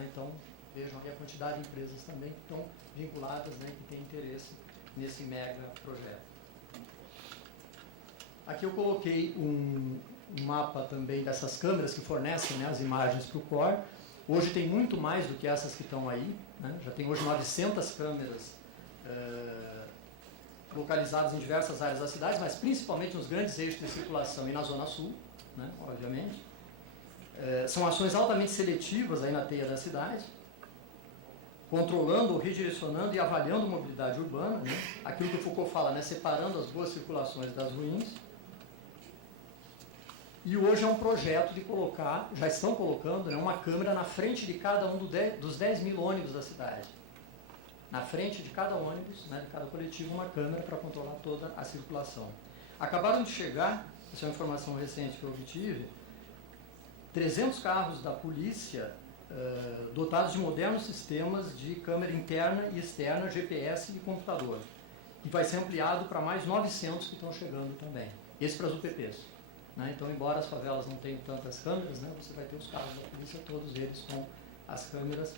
né? Então, vejam aí a quantidade de empresas também que estão vinculadas, né, que têm interesse nesse mega projeto. Aqui eu coloquei um mapa também dessas câmeras que fornecem, né, as imagens para o core. Hoje tem muito mais do que essas que estão aí, né? Já tem hoje 900 câmeras localizadas em diversas áreas da cidade, mas principalmente nos grandes eixos de circulação e na Zona Sul, né, obviamente. São ações altamente seletivas aí na teia da cidade, controlando, redirecionando e avaliando a mobilidade urbana, né? Aquilo que o Foucault fala, né, separando as boas circulações das ruins. E hoje é um projeto de colocar, já estão colocando, né, uma câmera na frente de cada um dos 10 mil ônibus da cidade. Na frente de cada ônibus, né, de cada coletivo, uma câmera para controlar toda a circulação. Acabaram de chegar, essa é uma informação recente que eu obtive, 300 carros da polícia dotados de modernos sistemas de câmera interna e externa, GPS e computador. E vai ser ampliado para mais 900 que estão chegando também. Esse para as UPPs. Né? Então, embora as favelas não tenham tantas câmeras, né, você vai ter os carros da polícia, todos eles com as câmeras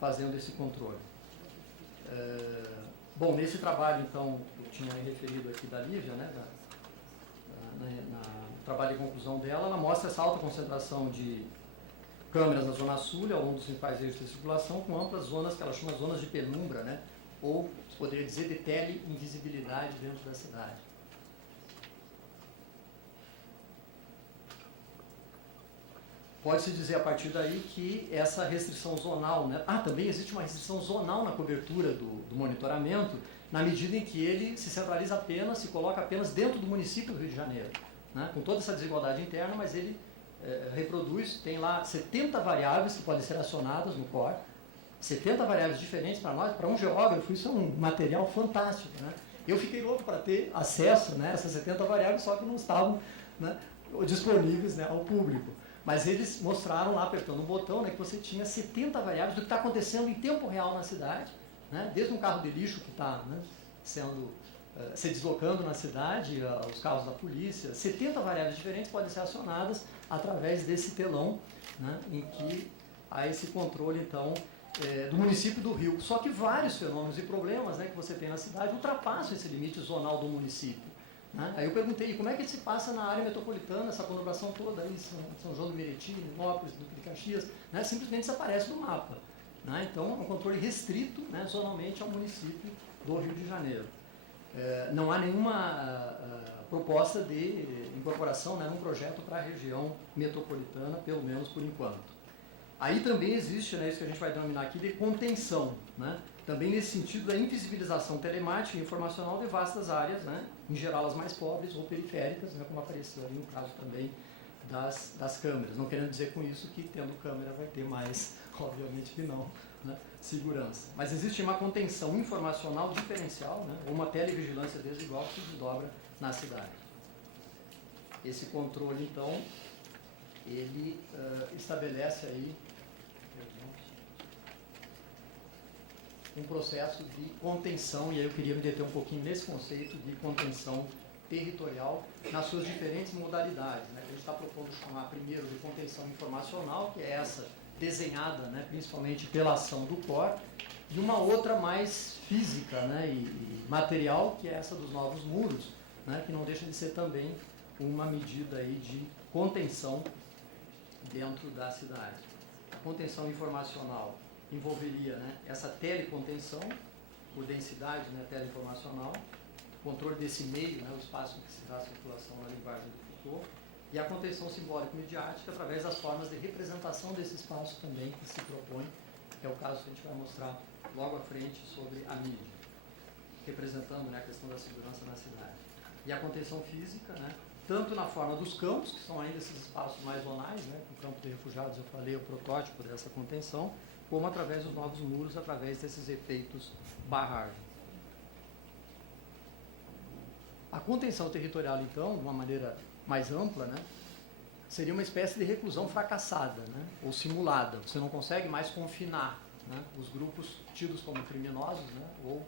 fazendo esse controle. Bom, nesse trabalho, então, eu tinha referido aqui da Lívia, né, no trabalho de conclusão dela, ela mostra essa alta concentração de câmeras na Zona Sul, ao longo dos principais eixos de circulação, com amplas zonas que ela chama zonas de penumbra, né, ou, poderia dizer, de tele-invisibilidade dentro da cidade. Pode-se dizer a partir daí que essa restrição zonal, né? Também existe uma restrição zonal na cobertura do monitoramento, na medida em que ele se centraliza apenas, se coloca apenas dentro do município do Rio de Janeiro, né? Com toda essa desigualdade interna, mas ele reproduz, tem lá 70 variáveis que podem ser acionadas no core, 70 variáveis diferentes para nós, para um geógrafo, isso é um material fantástico, né? Eu fiquei louco para ter acesso, né, a essas 70 variáveis, só que não estavam, né, disponíveis, né, ao público. Mas eles mostraram lá, apertando um botão, né, que você tinha 70 variáveis do que está acontecendo em tempo real na cidade, né, desde um carro de lixo que está, né, se deslocando na cidade, os carros da polícia, 70 variáveis diferentes podem ser acionadas através desse telão, né, em que há esse controle, então, do município do Rio. Só que vários fenômenos e problemas, né, que você tem na cidade ultrapassam esse limite zonal do município. Né? Aí eu perguntei, como é que se passa na área metropolitana, essa conurbação toda aí, São João do Meriti, Nilópolis, Duque de Caxias, né? Simplesmente desaparece do mapa. Né? Então, é um controle restrito, né, zonalmente ao município do Rio de Janeiro. Não há nenhuma proposta de incorporação, né, num projeto para a região metropolitana, pelo menos por enquanto. Aí também existe, né, isso que a gente vai denominar aqui de contenção, né? Também nesse sentido da invisibilização telemática e informacional de vastas áreas, né, em geral as mais pobres ou periféricas, né, como apareceu ali no caso também das câmeras. Não querendo dizer com isso que tendo câmera vai ter mais, obviamente que não, né, segurança. Mas existe uma contenção informacional diferencial, né, ou uma televigilância desigual que se desdobra na cidade. Esse controle, então, ele estabelece aí um processo de contenção, e aí eu queria me deter um pouquinho nesse conceito de contenção territorial nas suas diferentes modalidades. Né? A gente está propondo chamar primeiro de contenção informacional, que é essa desenhada, né, principalmente pela ação do core, e uma outra mais física, né, e material, que é essa dos novos muros, né, que não deixa de ser também uma medida aí de contenção dentro da cidade. A contenção informacional envolveria, né, essa telecontenção, por densidade, né, teleinformacional, controle desse meio, né, o espaço em que se dá a circulação na linguagem do Foucault, e a contenção simbólico-midiática através das formas de representação desse espaço também que se propõe, que é o caso que a gente vai mostrar logo à frente sobre a mídia, representando, né, a questão da segurança na cidade. E a contenção física, né, tanto na forma dos campos, que são ainda esses espaços mais zonais, né, o campo de refugiados, eu falei, o protótipo dessa contenção, como através dos novos muros, através desses efeitos barragem. A contenção territorial, então, de uma maneira mais ampla, né, seria uma espécie de reclusão fracassada, né, ou simulada. Você não consegue mais confinar, né, os grupos tidos como criminosos, né, ou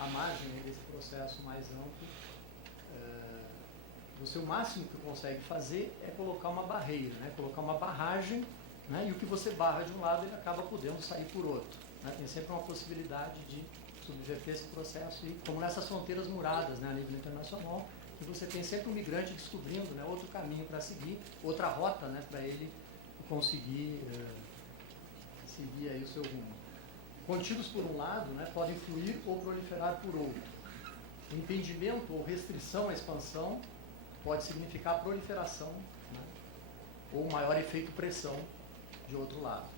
à margem desse processo mais amplo. Você, o máximo que consegue fazer é colocar uma barreira, né, colocar uma barragem né? E o que você barra de um lado, ele acaba podendo sair por outro, né? Tem sempre uma possibilidade de subverter esse processo, e como nessas fronteiras muradas, né, a nível internacional, que você tem sempre um migrante descobrindo, né, outro caminho para seguir, outra rota, né, para ele conseguir seguir aí o seu rumo. Contidos por um lado, né, podem fluir ou proliferar por outro. O impedimento ou restrição à expansão pode significar proliferação, né, ou maior efeito pressão de outro lado.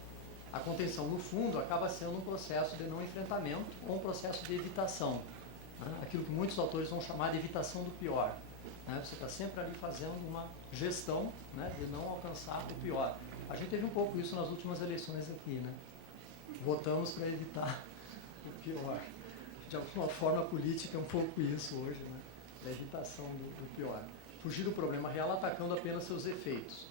A contenção, no fundo, acaba sendo um processo de não enfrentamento ou um processo de evitação, né, aquilo que muitos autores vão chamar de evitação do pior. Né, você está sempre ali fazendo uma gestão, né, de não alcançar o pior. A gente teve um pouco isso nas últimas eleições aqui, né? Votamos para evitar o pior. De alguma forma, a política é um pouco isso hoje, né? A evitação do pior. Fugir do problema real atacando apenas seus efeitos.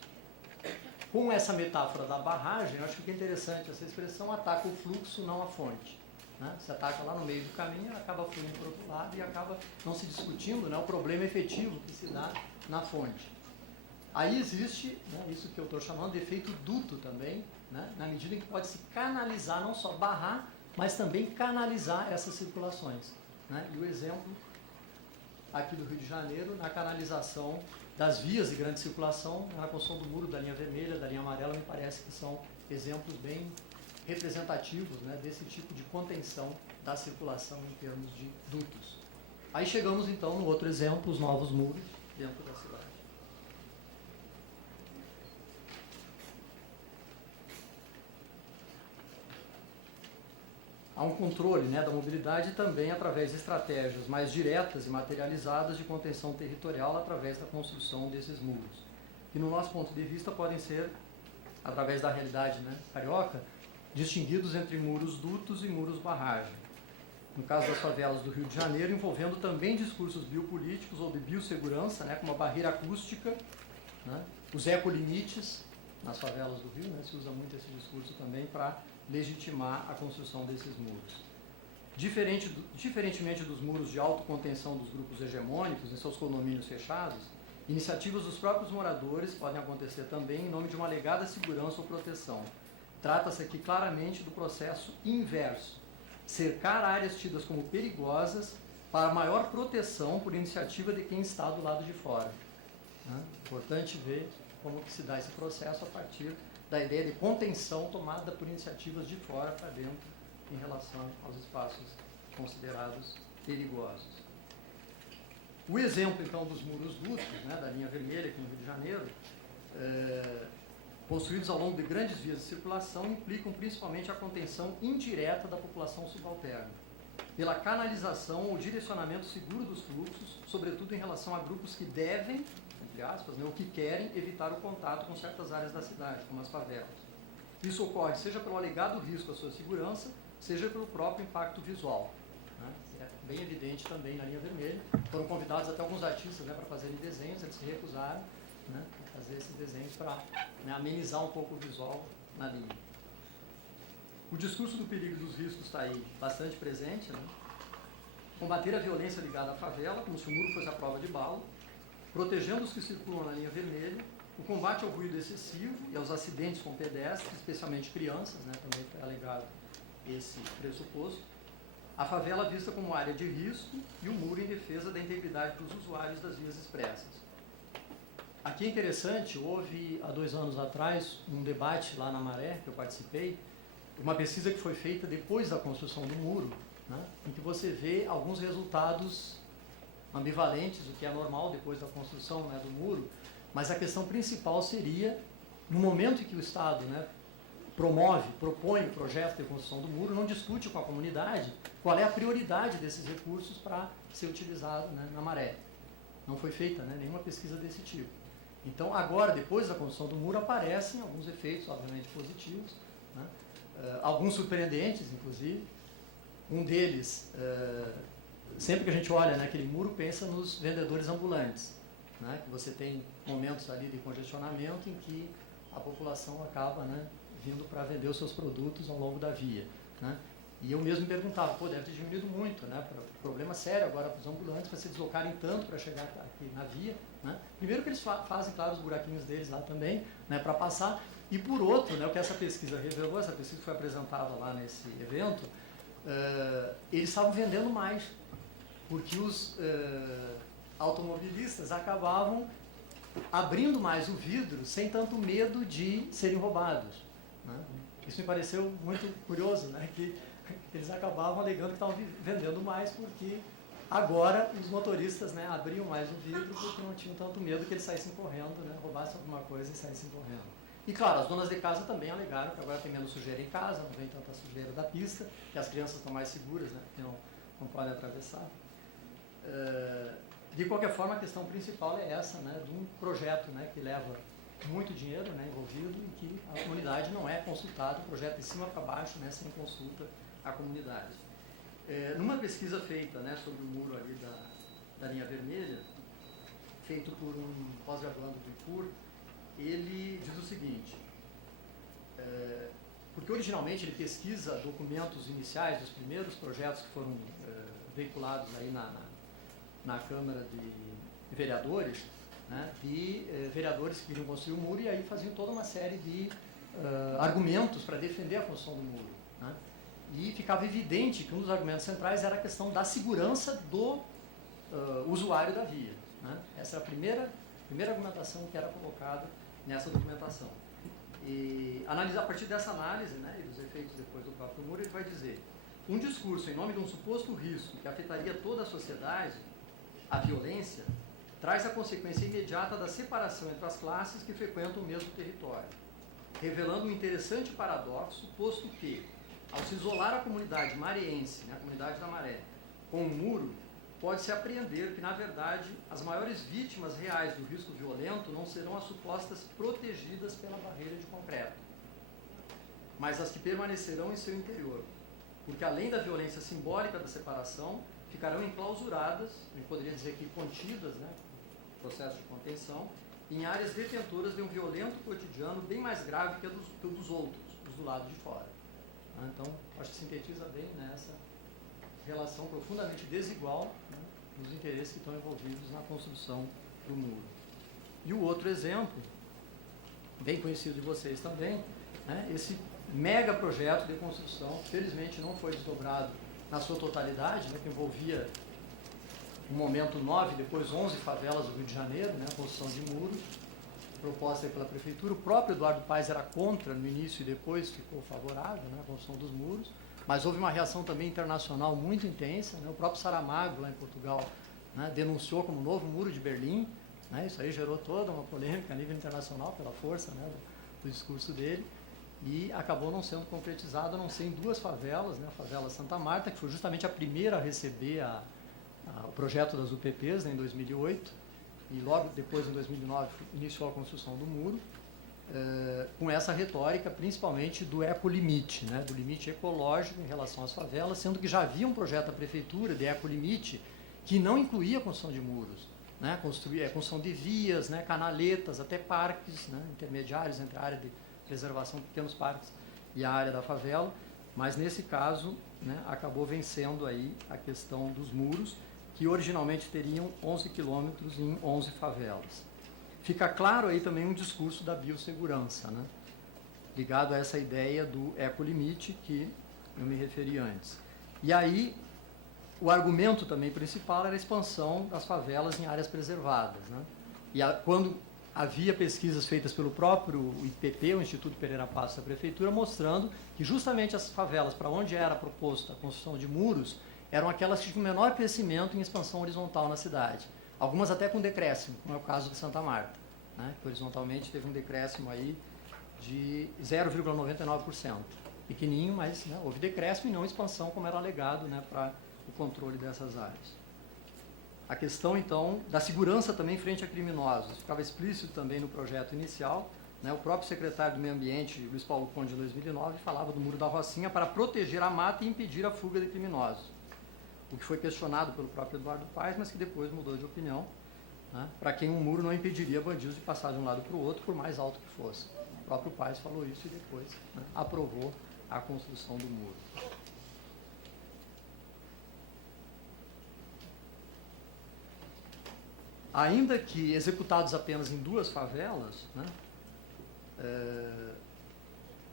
Com essa metáfora da barragem, eu acho que é interessante essa expressão: ataca o fluxo, não a fonte. Né? Se ataca lá no meio do caminho, ela acaba fluindo para o outro lado e acaba não se discutindo, né, o problema efetivo que se dá na fonte. Aí existe, né, isso que eu estou chamando de efeito duto também, né, na medida em que pode se canalizar, não só barrar, mas também canalizar essas circulações. Né? E o exemplo aqui do Rio de Janeiro, na canalização das vias de grande circulação, na construção do muro da linha vermelha, da linha amarela, me parece que são exemplos bem representativos, né, desse tipo de contenção da circulação em termos de dutos. Aí chegamos então no outro exemplo, os novos muros dentro da cidade. Há um controle, né, da mobilidade também através de estratégias mais diretas e materializadas de contenção territorial através da construção desses muros. E no nosso ponto de vista podem ser, através da realidade, né, carioca, distinguidos entre muros dutos e muros barragem. No caso das favelas do Rio de Janeiro, envolvendo também discursos biopolíticos ou de biossegurança, né, como a barreira acústica, né, os ecolimites nas favelas do Rio, né, se usa muito esse discurso também para legitimar a construção desses muros. Diferentemente dos muros de autocontenção dos grupos hegemônicos em seus condomínios fechados, iniciativas dos próprios moradores podem acontecer também em nome de uma alegada segurança ou proteção. Trata-se aqui claramente do processo inverso: cercar áreas tidas como perigosas para maior proteção por iniciativa de quem está do lado de fora. Importante ver como que se dá esse processo a partir da ideia de contenção tomada por iniciativas de fora para dentro em relação aos espaços considerados perigosos. O exemplo, então, dos muros dutos, né, da linha vermelha aqui no Rio de Janeiro, construídos ao longo de grandes vias de circulação, implicam principalmente a contenção indireta da população subalterna, pela canalização ou direcionamento seguro dos fluxos, sobretudo em relação a grupos que devem, entre aspas, né, ou que querem evitar o contato com certas áreas da cidade, como as favelas. Isso ocorre seja pelo alegado risco à sua segurança, seja pelo próprio impacto visual. Né? É bem evidente também na linha vermelha. Foram convidados até alguns artistas, né, para fazerem desenhos, eles se recusaram, né, a fazer esses desenhos para, né, amenizar um pouco o visual na linha. O discurso do perigo e dos riscos está aí bastante presente. Né? Combater a violência ligada à favela, como se o muro fosse a prova de bala, protegendo os que circulam na linha vermelha, o combate ao ruído excessivo e aos acidentes com pedestres, especialmente crianças, né, também foi alegado esse pressuposto, a favela vista como área de risco e o muro em defesa da integridade dos usuários das vias expressas. Aqui é interessante, houve há 2 anos atrás um debate lá na Maré, que eu participei, uma pesquisa que foi feita depois da construção do muro, né, em que você vê alguns resultados ambivalentes, o que é normal depois da construção, né, do muro, mas a questão principal seria, no momento em que o Estado, né, propõe o projeto de construção do muro, não discute com a comunidade qual é a prioridade desses recursos para ser utilizado, né, na Maré. Não foi feita, né, nenhuma pesquisa desse tipo. Então, agora, depois da construção do muro, aparecem alguns efeitos, obviamente, positivos, né, alguns surpreendentes, inclusive. Um deles, sempre que a gente olha naquele muro, pensa nos vendedores ambulantes, né, que você tem momentos ali de congestionamento em que a população acaba, né, vindo para vender os seus produtos ao longo da via. Né. E eu mesmo me perguntava, pô, deve ter diminuído muito, né? Problema sério agora para os ambulantes, para se deslocarem tanto para chegar aqui na via, né? Primeiro que eles fazem, claro, os buraquinhos deles lá também, né, para passar. E por outro, né, o que essa pesquisa revelou, essa pesquisa foi apresentada lá nesse evento, eles estavam vendendo mais, porque os automobilistas acabavam abrindo mais o vidro sem tanto medo de serem roubados, né? Isso me pareceu muito curioso, né, que eles acabavam alegando que estavam vendendo mais porque agora os motoristas, né, abriam mais o vidro porque não tinham tanto medo que eles saíssem correndo, né, roubassem alguma coisa e saíssem correndo. E claro, as donas de casa também alegaram que agora tem menos sujeira em casa, não vem tanta sujeira da pista, que as crianças estão mais seguras, né, porque não podem atravessar. De qualquer forma, a questão principal é essa, né, de um projeto, né, que leva muito dinheiro, né, envolvido e que a comunidade não é consultada, o projeto de cima para baixo, né, sem consulta à comunidade. Numa pesquisa feita, né, sobre o muro ali da linha vermelha, feito por um pós-graduando do IPUR, ele diz o seguinte, porque originalmente ele pesquisa documentos iniciais dos primeiros projetos que foram veiculados aí na Câmara de Vereadores, né, de vereadores que queriam construir o muro e aí faziam toda uma série de argumentos para defender a construção do muro, né? E ficava evidente que um dos argumentos centrais era a questão da segurança do usuário da via, né? Essa era a primeira argumentação que era colocada nessa documentação. E a partir dessa análise, né, e dos efeitos depois do próprio muro, ele vai dizer: um discurso em nome de um suposto risco que afetaria toda a sociedade, a violência, traz a consequência imediata da separação entre as classes que frequentam o mesmo território, revelando um interessante paradoxo, posto que, ao se isolar a comunidade mariense, né, a comunidade da Maré, com um muro, pode-se apreender que, na verdade, as maiores vítimas reais do risco violento não serão as supostas protegidas pela barreira de concreto, mas as que permanecerão em seu interior, porque, além da violência simbólica da separação, ficarão enclausuradas, a gente poderia dizer que contidas, né, processo de contenção, em áreas detentoras de um violento cotidiano bem mais grave que o dos outros, os do lado de fora. Então, acho que sintetiza bem, né, essa relação profundamente desigual, né, dos interesses que estão envolvidos na construção do muro. E o outro exemplo, bem conhecido de vocês também, né, esse mega projeto de construção, felizmente não foi desdobrado na sua totalidade, né, que envolvia no momento 9, depois 11 favelas do Rio de Janeiro, né, a construção de muros, proposta pela Prefeitura. O próprio Eduardo Paes era contra no início e depois ficou favorável, né, à construção dos muros, mas houve uma reação também internacional muito intensa, né, o próprio Saramago, lá em Portugal, né, denunciou como novo muro de Berlim, né, isso aí gerou toda uma polêmica a nível internacional pela força, né, do discurso dele, e acabou não sendo concretizado, a não ser em duas favelas, né, a favela Santa Marta, que foi justamente a primeira a receber o projeto das UPPs, né, em 2008, e logo depois, em 2009, iniciou a construção do muro, com essa retórica, principalmente do ecolimite, né, do limite ecológico em relação às favelas, sendo que já havia um projeto da Prefeitura de ecolimite que não incluía a construção de muros, né, construção de vias, né, canaletas, até parques, né, intermediários entre a área de preservação de pequenos parques e a área da favela, mas nesse caso, né, acabou vencendo aí a questão dos muros, que originalmente teriam 11 quilômetros em 11 favelas. Fica claro aí também um discurso da biossegurança, né, ligado a essa ideia do ecolimite que eu me referi antes. E aí, o argumento também principal era a expansão das favelas em áreas preservadas, né? E quando havia pesquisas feitas pelo próprio IPP, o Instituto Pereira Passos da Prefeitura, mostrando que justamente as favelas para onde era proposta a construção de muros eram aquelas que tinham menor crescimento em expansão horizontal na cidade. Algumas até com decréscimo, como é o caso de Santa Marta, né, que horizontalmente teve um decréscimo aí de 0,99%. Pequenininho, mas, né, houve decréscimo e não expansão, como era alegado, né, para o controle dessas áreas. A questão, então, da segurança também frente a criminosos, ficava explícito também no projeto inicial, né, o próprio secretário do Meio Ambiente, Luiz Paulo Conde, em 2009, falava do Muro da Rocinha para proteger a mata e impedir a fuga de criminosos. O que foi questionado pelo próprio Eduardo Paes, mas que depois mudou de opinião, né, para quem um muro não impediria bandidos de passar de um lado para o outro, por mais alto que fosse. O próprio Paes falou isso e depois, né, aprovou a construção do muro. ainda que executados apenas em 2 favelas, né,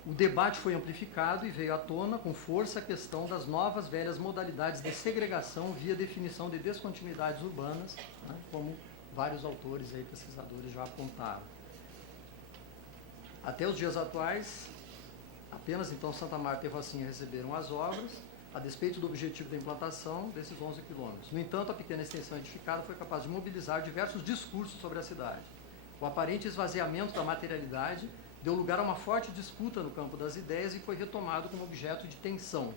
o debate foi amplificado e veio à tona com força a questão das novas velhas modalidades de segregação via definição de descontinuidades urbanas, né, como vários autores e pesquisadores já apontaram. Até os dias atuais, apenas então Santa Marta e Rocinha receberam as obras, a despeito do objetivo da implantação desses 11 quilômetros. No entanto, a pequena extensão edificada foi capaz de mobilizar diversos discursos sobre a cidade. O aparente esvaziamento da materialidade deu lugar a uma forte disputa no campo das ideias e foi retomado como objeto de tensão.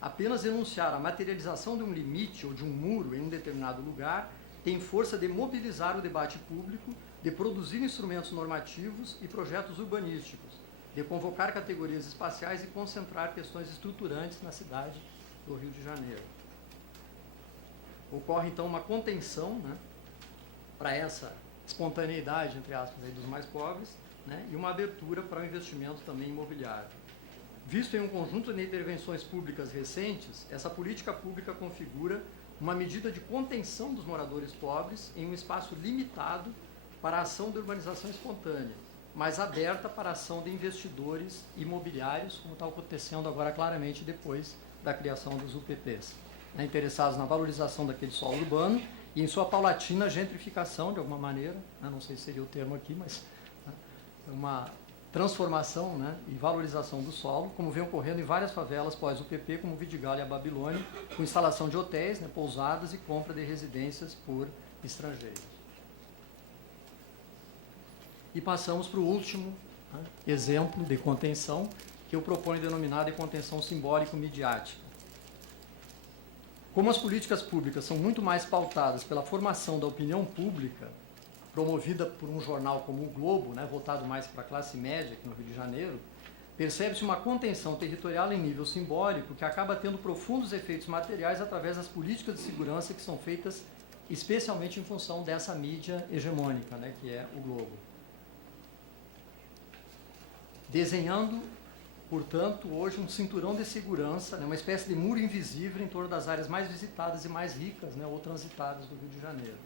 Apenas enunciar a materialização de um limite ou de um muro em um determinado lugar tem força de mobilizar o debate público, de produzir instrumentos normativos e projetos urbanísticos, de convocar categorias espaciais e concentrar questões estruturantes na cidade do Rio de Janeiro. Ocorre, então, uma contenção, né, para essa espontaneidade, entre aspas, aí, dos mais pobres, né, e uma abertura para o investimento também imobiliário. Visto em um conjunto de intervenções públicas recentes, essa política pública configura uma medida de contenção dos moradores pobres em um espaço limitado para a ação de urbanização espontânea, mas aberta para a ação de investidores imobiliários, como está acontecendo agora claramente depois da criação dos UPPs, né, interessados na valorização daquele solo urbano e em sua paulatina gentrificação, de alguma maneira, né, não sei se seria o termo aqui, mas né, uma transformação, né, e valorização do solo, como vem ocorrendo em várias favelas pós-UPP, como Vidigal e a Babilônia, com instalação de hotéis, né, pousadas e compra de residências por estrangeiros. E passamos para o último, né, exemplo de contenção, que eu proponho denominar de contenção simbólico-midiática. Como as políticas públicas são muito mais pautadas pela formação da opinião pública, promovida por um jornal como o Globo, né, voltado mais para a classe média aqui no Rio de Janeiro, percebe-se uma contenção territorial em nível simbólico que acaba tendo profundos efeitos materiais através das políticas de segurança que são feitas especialmente em função dessa mídia hegemônica, né, que é o Globo. Desenhando, portanto, hoje um cinturão de segurança, né, uma espécie de muro invisível em torno das áreas mais visitadas e mais ricas, né, ou transitadas do Rio de Janeiro.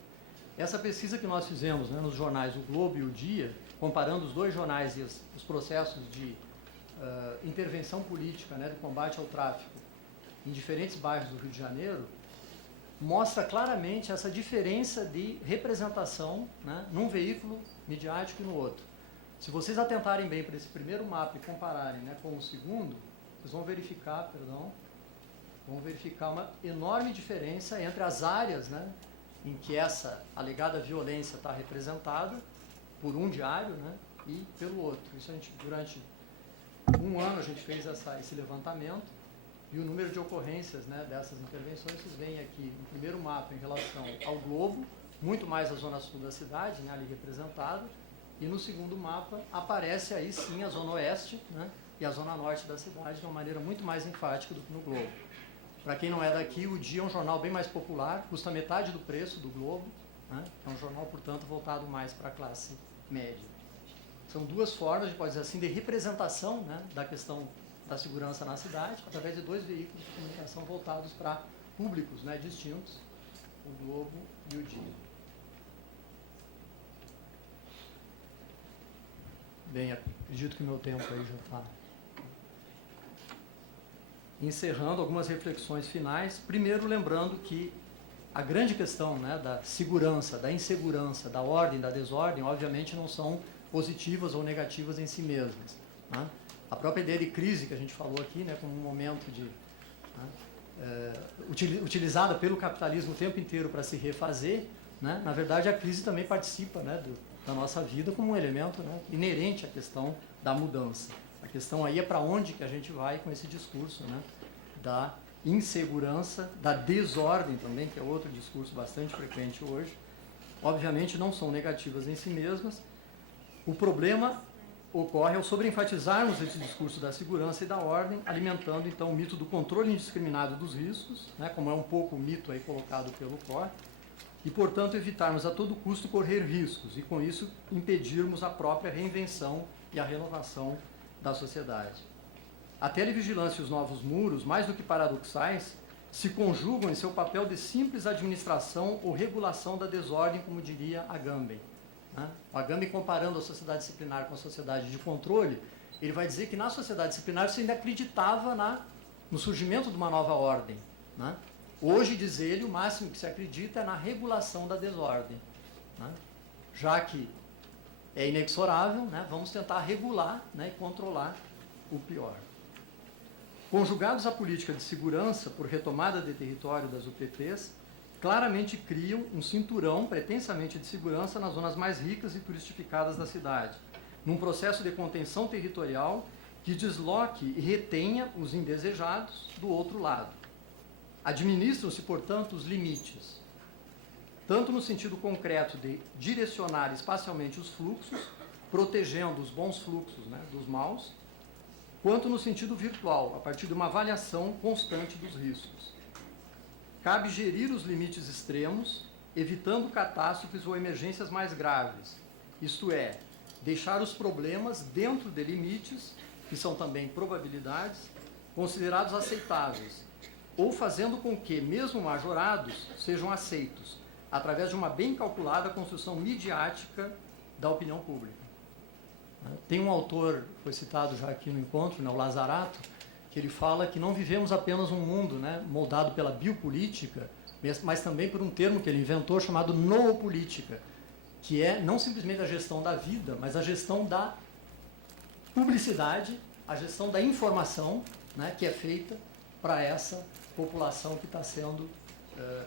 Essa pesquisa que nós fizemos, né, nos jornais O Globo e O Dia, comparando os 2 jornais e os processos de intervenção política, né, do combate ao tráfico em diferentes bairros do Rio de Janeiro, mostra claramente essa diferença de representação, né, num veículo midiático e no outro. Se vocês atentarem bem para esse primeiro mapa e compararem, né, com o segundo, vocês vão verificar, uma enorme diferença entre as áreas, né, em que essa alegada violência está representada por um diário, né, e pelo outro. Isso a gente, durante um ano a gente fez esse levantamento e o número de ocorrências, né, dessas intervenções, vocês veem aqui no primeiro mapa em relação ao Globo, muito mais a zona sul da cidade, né, ali representada, e no segundo mapa aparece aí sim a zona oeste, né, e a zona norte da cidade de uma maneira muito mais enfática do que no Globo. Para quem não é daqui, O Dia é um jornal bem mais popular, custa metade do preço do Globo, né? É um jornal, portanto, voltado mais para a classe média. São 2 formas, a gente pode dizer assim, de representação, né, da questão da segurança na cidade, através de 2 veículos de comunicação voltados para públicos, né, distintos, o Globo e O Dia. Bem, acredito que o meu tempo aí já está encerrando algumas reflexões finais. Primeiro, lembrando que a grande questão, né, da segurança, da insegurança, da ordem, da desordem, obviamente não são positivas ou negativas em si mesmas, né? A própria ideia de crise que a gente falou aqui, né, como um momento de, né, utilizada pelo capitalismo o tempo inteiro para se refazer, né, na verdade a crise também participa, né, da nossa vida como um elemento, né, inerente à questão da mudança. A questão aí é para onde que a gente vai com esse discurso, né, da insegurança, da desordem também, que é outro discurso bastante frequente hoje. Obviamente não são negativas em si mesmas. O problema ocorre ao sobreenfatizarmos esse discurso da segurança e da ordem, alimentando então o mito do controle indiscriminado dos riscos, né, como é um pouco o mito aí colocado pelo COR, e, portanto, evitarmos a todo custo correr riscos e, com isso, impedirmos a própria reinvenção e a renovação da sociedade. A televigilância e os novos muros, mais do que paradoxais, se conjugam em seu papel de simples administração ou regulação da desordem, como diria Agamben. Né? O Agamben, comparando a sociedade disciplinar com a sociedade de controle, ele vai dizer que na sociedade disciplinar você ainda acreditava no surgimento de uma nova ordem. Né? Hoje, diz ele, o máximo que se acredita é na regulação da desordem. Né? Já que é inexorável, né, vamos tentar regular, né, e controlar o pior. Conjugados à política de segurança por retomada de território das UPPs, claramente criam um cinturão pretensamente de segurança nas zonas mais ricas e turistificadas da cidade, num processo de contenção territorial que desloque e retenha os indesejados do outro lado. Administram-se, portanto, os limites, tanto no sentido concreto de direcionar espacialmente os fluxos, protegendo os bons fluxos, né, dos maus, quanto no sentido virtual, a partir de uma avaliação constante dos riscos. Cabe gerir os limites extremos, evitando catástrofes ou emergências mais graves, isto é, deixar os problemas dentro de limites, que são também probabilidades, considerados aceitáveis, ou fazendo com que, mesmo majorados, sejam aceitos, através de uma bem calculada construção midiática da opinião pública. Tem um autor, foi citado já aqui no encontro, né, o Lazarato, que ele fala que não vivemos apenas um mundo, né, moldado pela biopolítica, mas também por um termo que ele inventou chamado noopolítica, que é não simplesmente a gestão da vida, mas a gestão da publicidade, a gestão da informação, né, que é feita para essa população que está sendo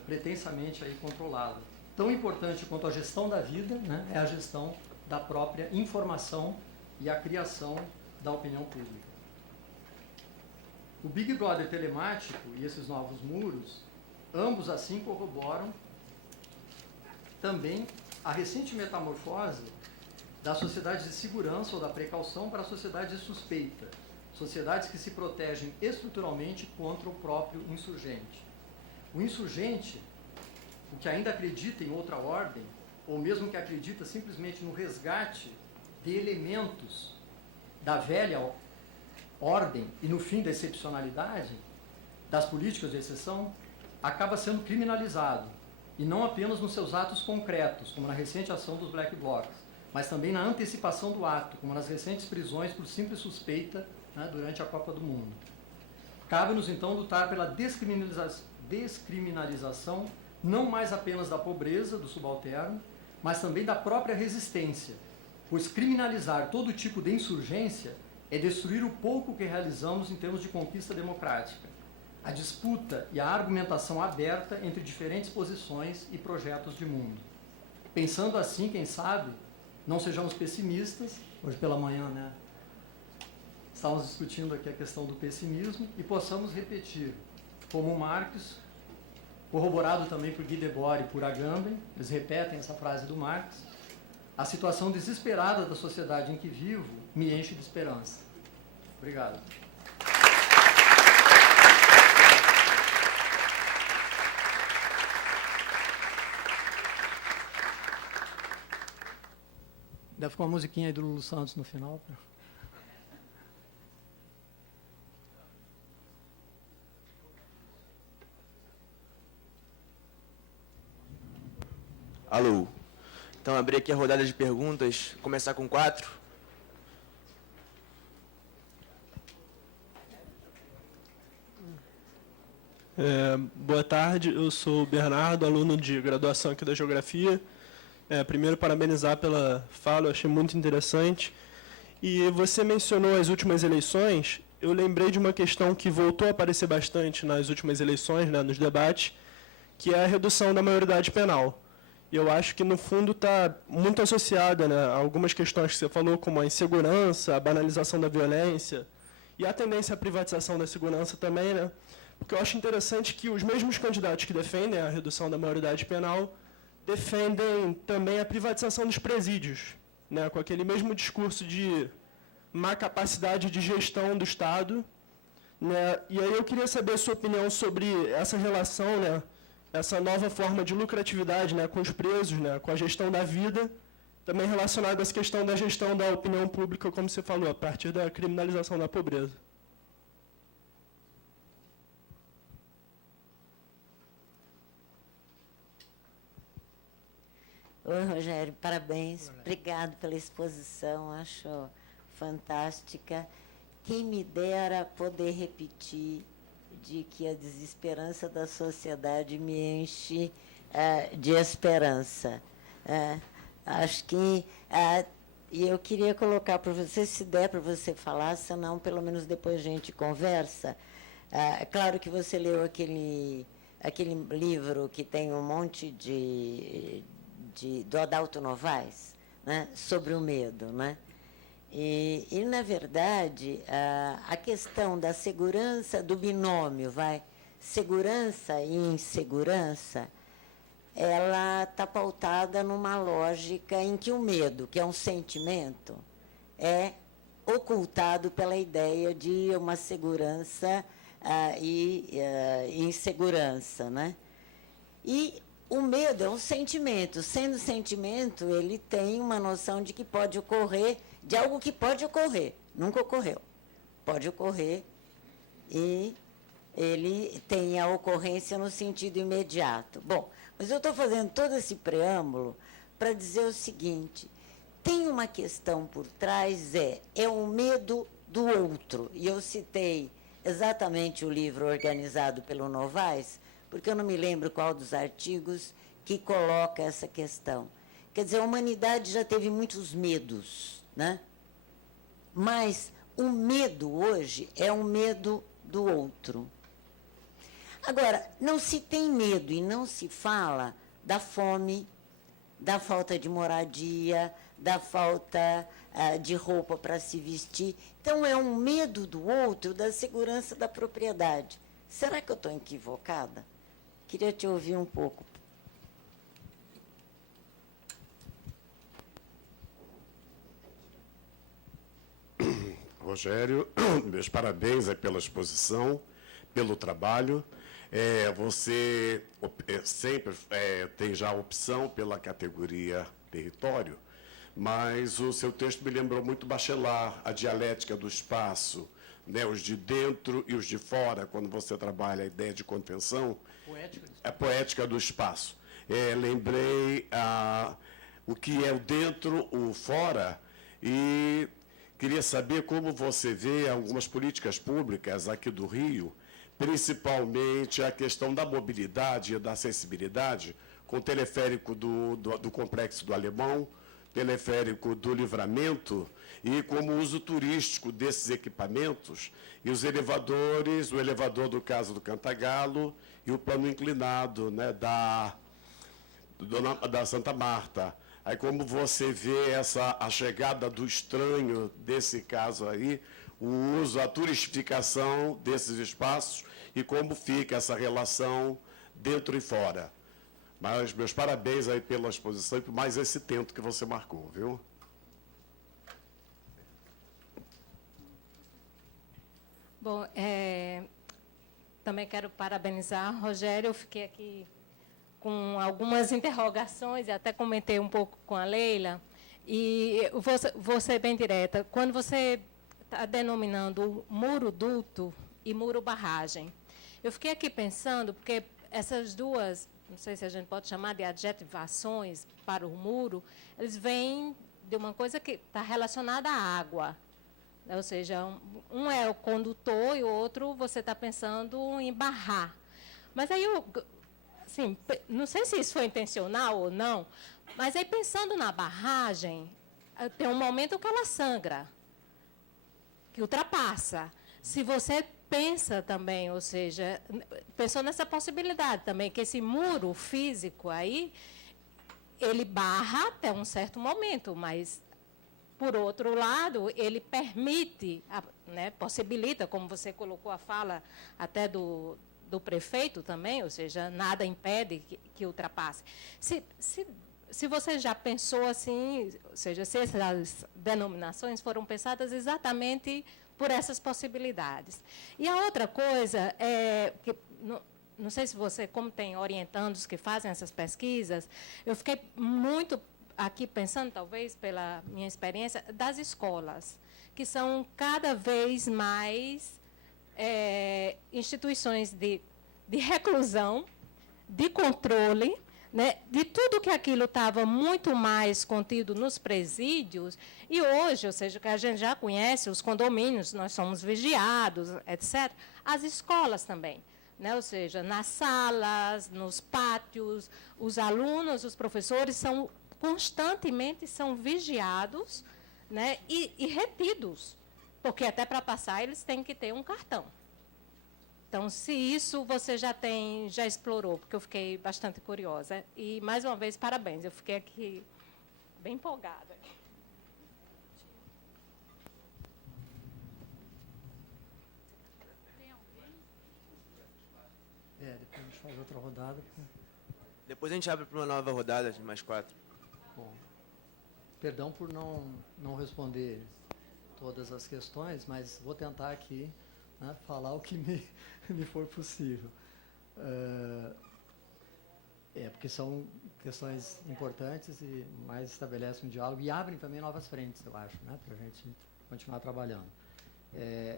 pretensamente aí controlada. Tão importante quanto a gestão da vida, né, é a gestão da própria informação e a criação da opinião pública. O Big Brother telemático e esses novos muros, ambos assim corroboram também a recente metamorfose da sociedade de segurança ou da precaução para a sociedade de suspeita, sociedades que se protegem estruturalmente contra o próprio insurgente. O insurgente, o que ainda acredita em outra ordem, ou mesmo que acredita simplesmente no resgate de elementos da velha ordem e no fim da excepcionalidade, das políticas de exceção, acaba sendo criminalizado, e não apenas nos seus atos concretos, como na recente ação dos Black Blocs, mas também na antecipação do ato, como nas recentes prisões por simples suspeita, né, durante a Copa do Mundo. Cabe-nos, então, lutar pela descriminalização não mais apenas da pobreza, do subalterno, mas também da própria resistência, pois criminalizar todo tipo de insurgência é destruir o pouco que realizamos em termos de conquista democrática, a disputa e a argumentação aberta entre diferentes posições e projetos de mundo. Pensando assim, quem sabe, não sejamos pessimistas, hoje pela manhã, né, estávamos discutindo aqui a questão do pessimismo, e possamos repetir, como Marx, corroborado também por Guy Debord e por Agamben, eles repetem essa frase do Marx: a situação desesperada da sociedade em que vivo me enche de esperança. Obrigado. Deve ficar uma musiquinha aí do Lulu Santos no final. Alô. Então, abrir aqui a rodada de perguntas. Começar com 4. Boa tarde, eu sou o Bernardo, aluno de graduação aqui da Geografia. Primeiro, parabenizar pela fala, eu achei muito interessante. E você mencionou as últimas eleições, eu lembrei de uma questão que voltou a aparecer bastante nas últimas eleições, né, nos debates, que é a redução da maioridade penal. E eu acho que, no fundo, está muito associada, né, a algumas questões que você falou, como a insegurança, a banalização da violência e a tendência à privatização da segurança também, né? Porque eu acho interessante que os mesmos candidatos que defendem a redução da maioridade penal defendem também a privatização dos presídios, né, com aquele mesmo discurso de má capacidade de gestão do Estado, né? E aí eu queria saber a sua opinião sobre essa relação, né, essa nova forma de lucratividade, né, com os presos, né, com a gestão da vida, também relacionada a essa questão da gestão da opinião pública, como você falou, a partir da criminalização da pobreza. Oi, Rogério, parabéns. Obrigado pela exposição, acho fantástica. Quem me dera poder repetir de que a desesperança da sociedade me enche de esperança. Acho que... e eu queria colocar para você, se der para você falar, senão pelo menos depois a gente conversa. É claro que você leu aquele livro que tem um monte do Adalto Novaes, né, sobre o medo, né? E, na verdade, a questão da segurança, do binômio, segurança e insegurança, ela está pautada numa lógica em que o medo, que é um sentimento, é ocultado pela ideia de uma segurança e insegurança, né? E o medo é um sentimento. Sendo sentimento, ele tem uma noção de que pode ocorrer, de algo que pode ocorrer. Nunca ocorreu. Pode ocorrer e ele tem a ocorrência no sentido imediato. Bom, mas eu estou fazendo todo esse preâmbulo para dizer o seguinte: tem uma questão por trás, é o medo do outro. E eu citei exatamente o livro organizado pelo Novaes, porque eu não me lembro qual dos artigos que coloca essa questão. Quer dizer, a humanidade já teve muitos medos, né? Mas o medo hoje é um medo do outro. Agora, não se tem medo e não se fala da fome, da falta de moradia, da falta de roupa para se vestir. Então, é um medo do outro, da segurança da propriedade. Será que eu estou equivocada? Queria te ouvir um pouco. Rogério, meus parabéns pela exposição, pelo trabalho. Você sempre tem já a opção pela categoria território, mas o seu texto me lembrou muito Bachelard, a dialética do espaço, né, os de dentro e os de fora, quando você trabalha a ideia de contenção, a poética do espaço. Lembrei o que é o dentro, o fora, e queria saber como você vê algumas políticas públicas aqui do Rio, principalmente a questão da mobilidade e da acessibilidade, com o teleférico do Complexo do Alemão, teleférico do Livramento, e como uso turístico desses equipamentos, e os elevadores, o elevador do Caso do Cantagalo e o plano inclinado, né, da Santa Marta. Aí como você vê a chegada do estranho desse caso aí, o uso, a turistificação desses espaços e como fica essa relação dentro e fora. Mas meus parabéns aí pela exposição e por mais esse tempo que você marcou, viu? Bom, também quero parabenizar, Rogério. Eu fiquei aqui com algumas interrogações e até comentei um pouco com a Leila. E vou ser bem direta. Quando você está denominando muro duto e muro barragem, eu fiquei aqui pensando, porque essas duas, não sei se a gente pode chamar de adjetivações para o muro, eles vêm de uma coisa que está relacionada à água. Ou seja, um é o condutor e o outro você está pensando em barrar. Mas aí, assim, não sei se isso foi intencional ou não, mas aí pensando na barragem, tem um momento que ela sangra, que ultrapassa. Se você pensa também, ou seja, pensou nessa possibilidade também, que esse muro físico aí, ele barra até um certo momento, mas, por outro lado, ele permite, né, possibilita, como você colocou a fala até do prefeito também, ou seja, nada impede que ultrapasse. Se você já pensou assim, ou seja, se essas denominações foram pensadas exatamente por essas possibilidades. E a outra coisa é que, não sei se você, como tem orientandos que fazem essas pesquisas, eu fiquei muito aqui pensando, talvez pela minha experiência, das escolas, que são cada vez mais instituições de reclusão, de controle, né, de tudo que aquilo estava muito mais contido nos presídios, e hoje, ou seja, que a gente já conhece, os condomínios, nós somos vigiados, etc., as escolas também, né, ou seja, nas salas, nos pátios, os alunos, os professores são constantemente vigiados, né, e retidos, porque até para passar eles têm que ter um cartão. Então, se isso você já explorou, porque eu fiquei bastante curiosa. E, mais uma vez, parabéns. Eu fiquei aqui bem empolgada. Depois a gente faz outra rodada. Depois a gente abre para uma nova rodada de mais 4. Bom, perdão por não responder todas as questões, mas vou tentar aqui, né, falar o que me for possível. Porque são questões importantes e mais estabelecem um diálogo e abrem também novas frentes, eu acho, né, para a gente continuar trabalhando.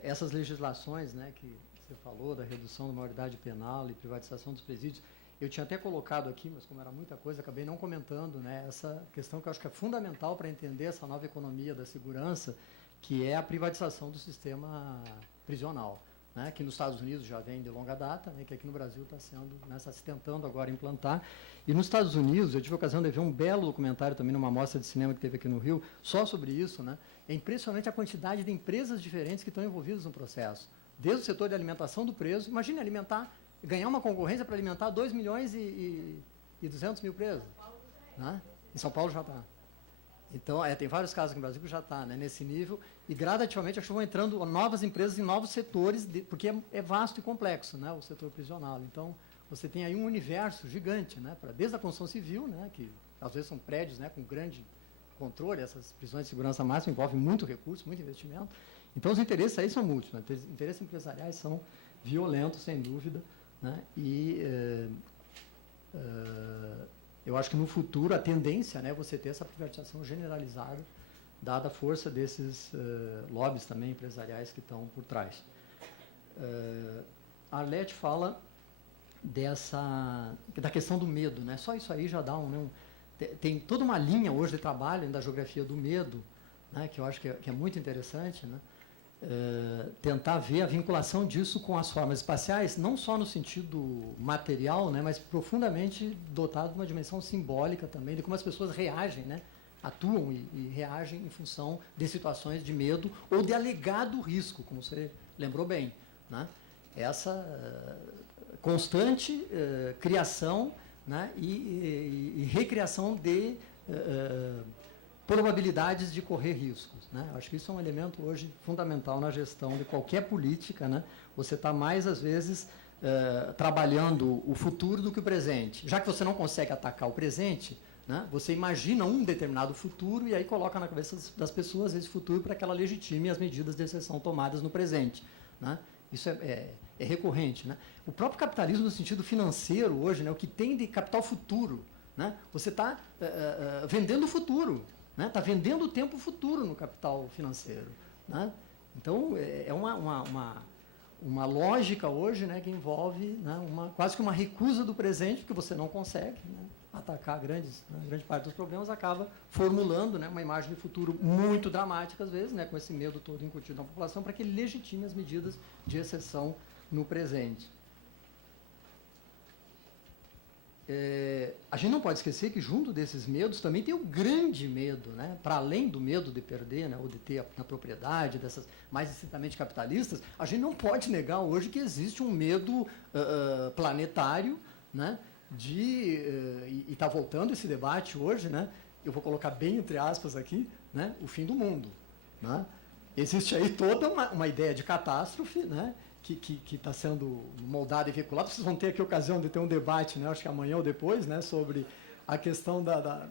Essas legislações, né, que você falou, da redução da maioridade penal e privatização dos presídios, eu tinha até colocado aqui, mas como era muita coisa, acabei não comentando, né, essa questão que eu acho que é fundamental para entender essa nova economia da segurança, que é a privatização do sistema prisional, né, que nos Estados Unidos já vem de longa data, né, que aqui no Brasil está se tentando agora implantar. E nos Estados Unidos, eu tive a ocasião de ver um belo documentário também numa mostra de cinema que teve aqui no Rio, só sobre isso, né. É impressionante a quantidade de empresas diferentes que estão envolvidas no processo. Desde o setor de alimentação do preso, imagine ganhar uma concorrência para alimentar 2 milhões e 200 mil presos. Né? Em São Paulo já está. Então, tem vários casos aqui no Brasil que já está, né, nesse nível, e gradativamente acho que vão entrando novas empresas em novos setores, porque é vasto e complexo, né, o setor prisional. Então, você tem aí um universo gigante, né, desde a construção civil, né, que às vezes são prédios, né, com grande controle, essas prisões de segurança máxima envolvem muito recurso, muito investimento. Então, os interesses aí são múltiplos, né, os interesses empresariais são violentos, sem dúvida, né, e eu acho que no futuro a tendência, né, é você ter essa privatização generalizada, dada a força desses lobbies também empresariais que estão por trás. A Arlete fala da questão do medo, né? Só isso aí já dá tem toda uma linha hoje de trabalho da geografia do medo, né, que eu acho que é muito interessante, né? Tentar ver a vinculação disso com as formas espaciais, não só no sentido material, né, mas profundamente dotado de uma dimensão simbólica também, de como as pessoas reagem, né, atuam e reagem em função de situações de medo ou de alegado risco, como você lembrou bem. Né? Essa constante criação, né, e recriação de probabilidades de correr riscos. Né? Acho que isso é um elemento hoje fundamental na gestão de qualquer política. Né? Você está mais, às vezes, trabalhando o futuro do que o presente. Já que você não consegue atacar o presente, né, você imagina um determinado futuro e aí coloca na cabeça das pessoas esse futuro para que ela legitime as medidas de exceção tomadas no presente. Né? Isso é recorrente. Né? O próprio capitalismo, no sentido financeiro, hoje, né, o que tem de capital futuro, né, você está vendendo o futuro. Está vendendo o tempo futuro no capital financeiro. Né? Então, é uma lógica hoje, né, que envolve, né, quase que uma recusa do presente, porque você não consegue, né, atacar grande parte dos problemas, acaba formulando, né, uma imagem de futuro muito dramática, às vezes, né, com esse medo todo incutido na população, para que ele legitime as medidas de exceção no presente. A gente não pode esquecer que, junto desses medos, também tem o grande medo, né? Para além do medo de perder, né, ou de ter a propriedade dessas mais estritamente capitalistas, a gente não pode negar hoje que existe um medo planetário, né, e está voltando esse debate hoje, né, eu vou colocar bem entre aspas aqui, né, o fim do mundo. Né? Existe aí toda uma ideia de catástrofe, né, que está sendo moldada e veiculada. Vocês vão ter aqui a ocasião de ter um debate, né, acho que amanhã ou depois, né, sobre a questão da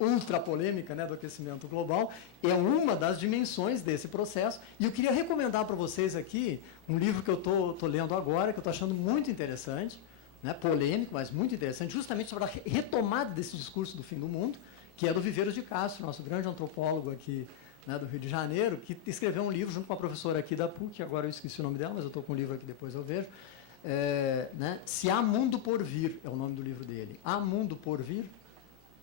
ultra polêmica, né, do aquecimento global. É uma das dimensões desse processo. E eu queria recomendar para vocês aqui um livro que eu estou lendo agora, que eu estou achando muito interessante, né, polêmico, mas muito interessante, justamente sobre a retomada desse discurso do fim do mundo, que é do Viveiros de Castro, nosso grande antropólogo aqui, né, do Rio de Janeiro, que escreveu um livro junto com a professora aqui da PUC, agora eu esqueci o nome dela, mas eu estou com o livro aqui, depois eu vejo, né, Se Há Mundo por Vir, é o nome do livro dele, Há Mundo por Vir,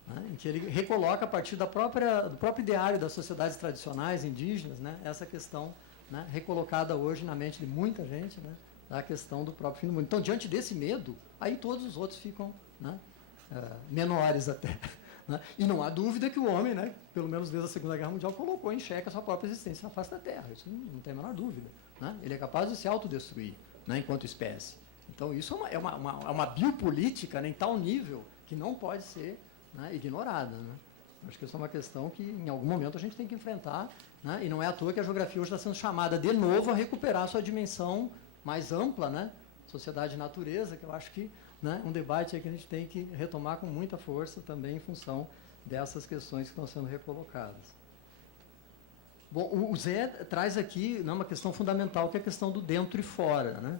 né, em que ele recoloca a partir do próprio ideário das sociedades tradicionais indígenas, né, essa questão, né, recolocada hoje na mente de muita gente, né, da questão do próprio fim do mundo. Então, diante desse medo, aí todos os outros ficam, né, menores até. Né? E não há dúvida que o homem, né, pelo menos desde a Segunda Guerra Mundial, colocou em xeque a sua própria existência na face da Terra. Isso não tem a menor dúvida. Né? Ele é capaz de se autodestruir, né, enquanto espécie. Então, isso é uma biopolítica, né, em tal nível que não pode ser, né, ignorada. Né? Acho que isso é uma questão que, em algum momento, a gente tem que enfrentar, né? E não é à toa que a geografia hoje está sendo chamada de novo a recuperar a sua dimensão mais ampla, né? Sociedade e natureza, que eu acho que, né, um debate que a gente tem que retomar com muita força também em função dessas questões que estão sendo recolocadas. Bom, o Zé traz aqui, né, uma questão fundamental, que é a questão do dentro e fora. Né?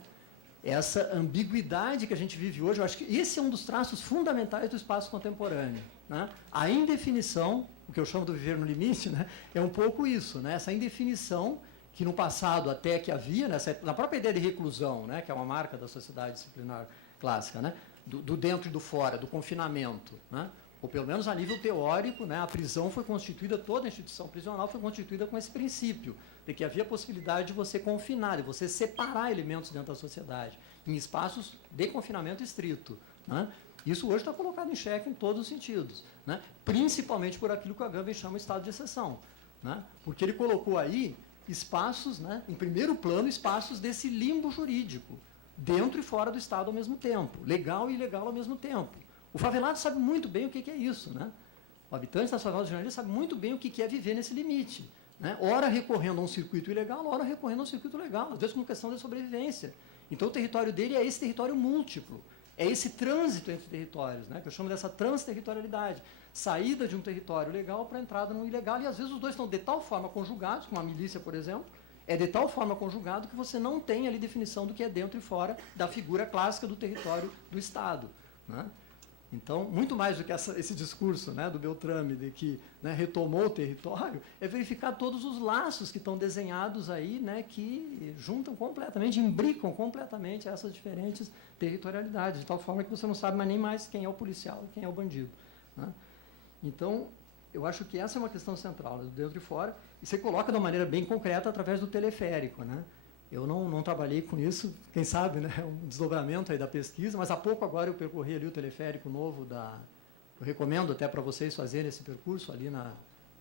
Essa ambiguidade que a gente vive hoje, eu acho que esse é um dos traços fundamentais do espaço contemporâneo. Né? A indefinição, o que eu chamo do viver no limite, né, é um pouco isso, né? Essa indefinição que no passado até que havia, né, na própria ideia de reclusão, né, que é uma marca da sociedade disciplinar clássica, né, do dentro e do fora, do confinamento, né, ou pelo menos a nível teórico, né, a prisão foi constituída, toda a instituição prisional foi constituída com esse princípio, de que havia possibilidade de você confinar, de você separar elementos dentro da sociedade, em espaços de confinamento estrito. Né. Isso hoje está colocado em xeque em todos os sentidos, né, principalmente por aquilo que o Agamben chama de estado de exceção, né, porque ele colocou aí espaços, né, em primeiro plano, espaços desse limbo jurídico, dentro e fora do Estado ao mesmo tempo, legal e ilegal ao mesmo tempo. O favelado sabe muito bem o que é isso. Né? O habitante das favelas de Jandira sabe muito bem o que é viver nesse limite. Né? Ora recorrendo a um circuito ilegal, ora recorrendo a um circuito legal, às vezes como questão de sobrevivência. Então o território dele é esse território múltiplo, é esse trânsito entre territórios, né, que eu chamo dessa transterritorialidade. Saída de um território legal para entrada num ilegal, e às vezes os dois estão de tal forma conjugados, como a milícia, por exemplo, é de tal forma conjugado que você não tem ali definição do que é dentro e fora da figura clássica do território do Estado. Né? Então, muito mais do que esse discurso, né, do Beltrame, de que, né, retomou o território, é verificar todos os laços que estão desenhados aí, né, que juntam completamente, imbricam completamente essas diferentes territorialidades, de tal forma que você não sabe mais nem mais quem é o policial e quem é o bandido. Né? Então, eu acho que essa é uma questão central, né, do dentro e fora, e você coloca de uma maneira bem concreta através do teleférico. Né? Eu não trabalhei com isso, quem sabe, né, um desdobramento aí da pesquisa, mas há pouco agora eu percorri ali o teleférico novo eu recomendo até para vocês fazerem esse percurso ali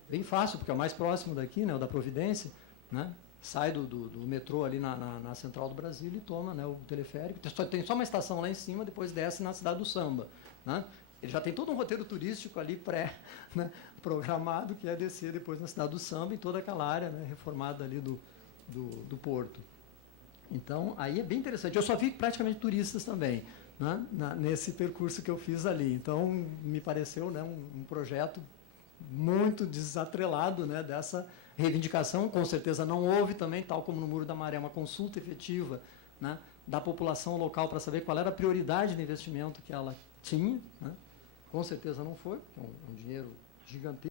bem fácil, porque é o mais próximo daqui, né, o da Providência, né, sai do metrô ali na Central do Brasil e toma, né, o teleférico, tem só uma estação lá em cima, depois desce na Cidade do Samba. Né? Ele já tem todo um roteiro turístico ali pré-programado, que é descer depois na Cidade do Samba, em toda aquela área, né, reformada ali do porto. Então, aí é bem interessante. Eu só vi praticamente turistas também, né, nesse percurso que eu fiz ali. Então, me pareceu, né, um projeto muito desatrelado, né, dessa reivindicação. Com certeza não houve também, tal como no Muro da Maré, uma consulta efetiva, né, da população local para saber qual era a prioridade de investimento que ela tinha. Né. Com certeza não foi, porque é um dinheiro gigantesco.